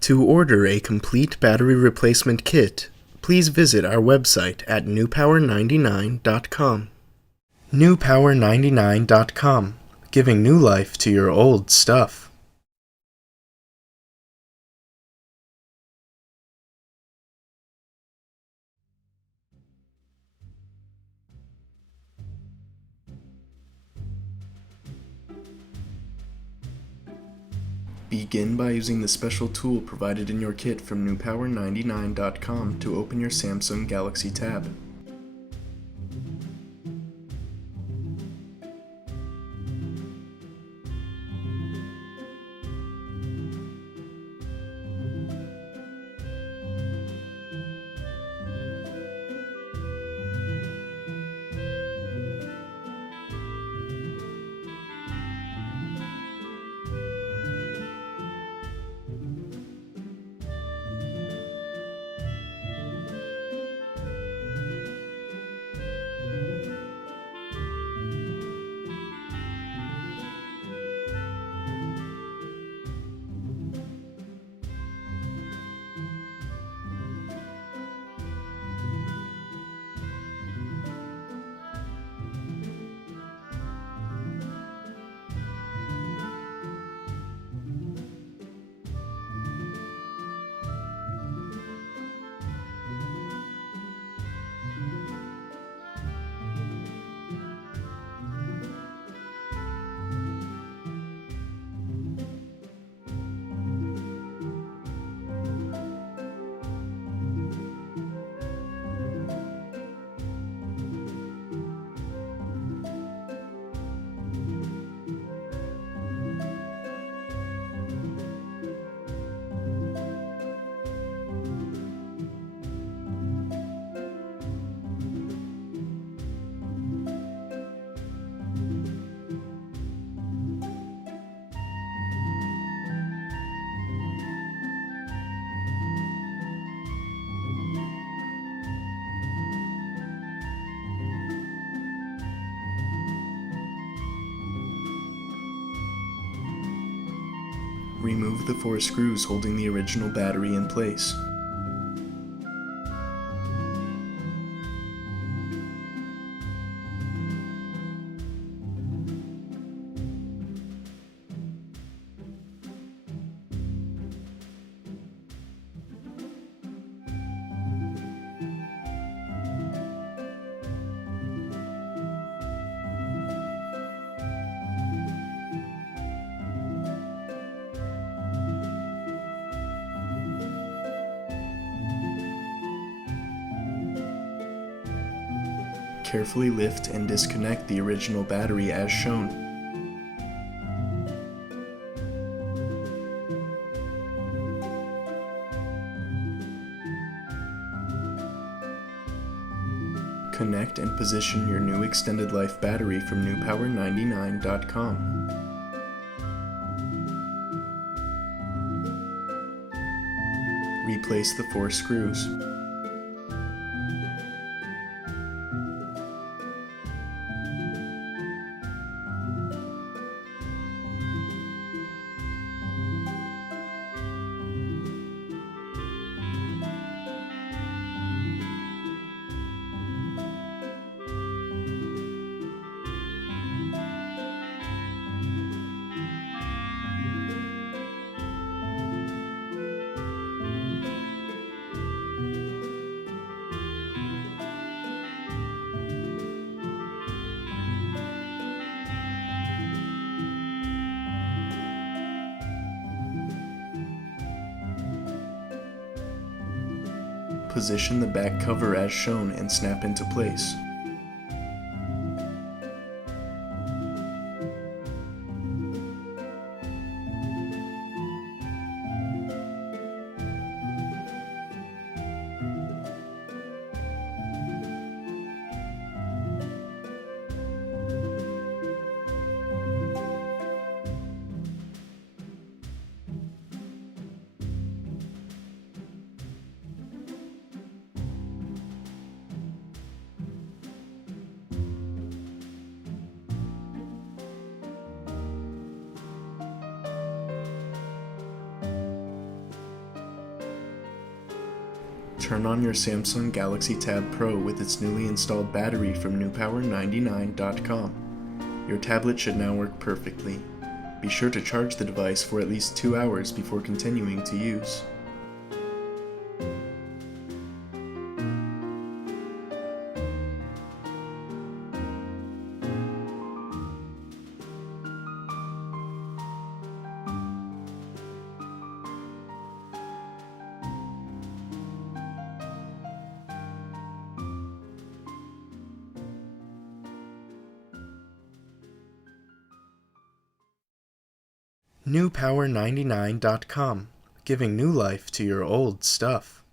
To order a complete battery replacement kit, please visit our website at newpower99.com. newpower99.com, giving new life to your old stuff. Begin by using the special tool provided in your kit from newpower99.com to open your Samsung Galaxy tab. Remove the 4 screws holding the original battery in place. Carefully lift and disconnect the original battery as shown. Connect and position your new extended life battery from newpower99.com. Replace the 4 screws. Position the back cover as shown and snap into place. turn on your Samsung Galaxy Tab Pro with its newly installed battery from newpower99.com. Your tablet should now work perfectly. Be sure to charge the device for at least 2 hours before continuing to use. newpower99.com, giving new life to your old stuff.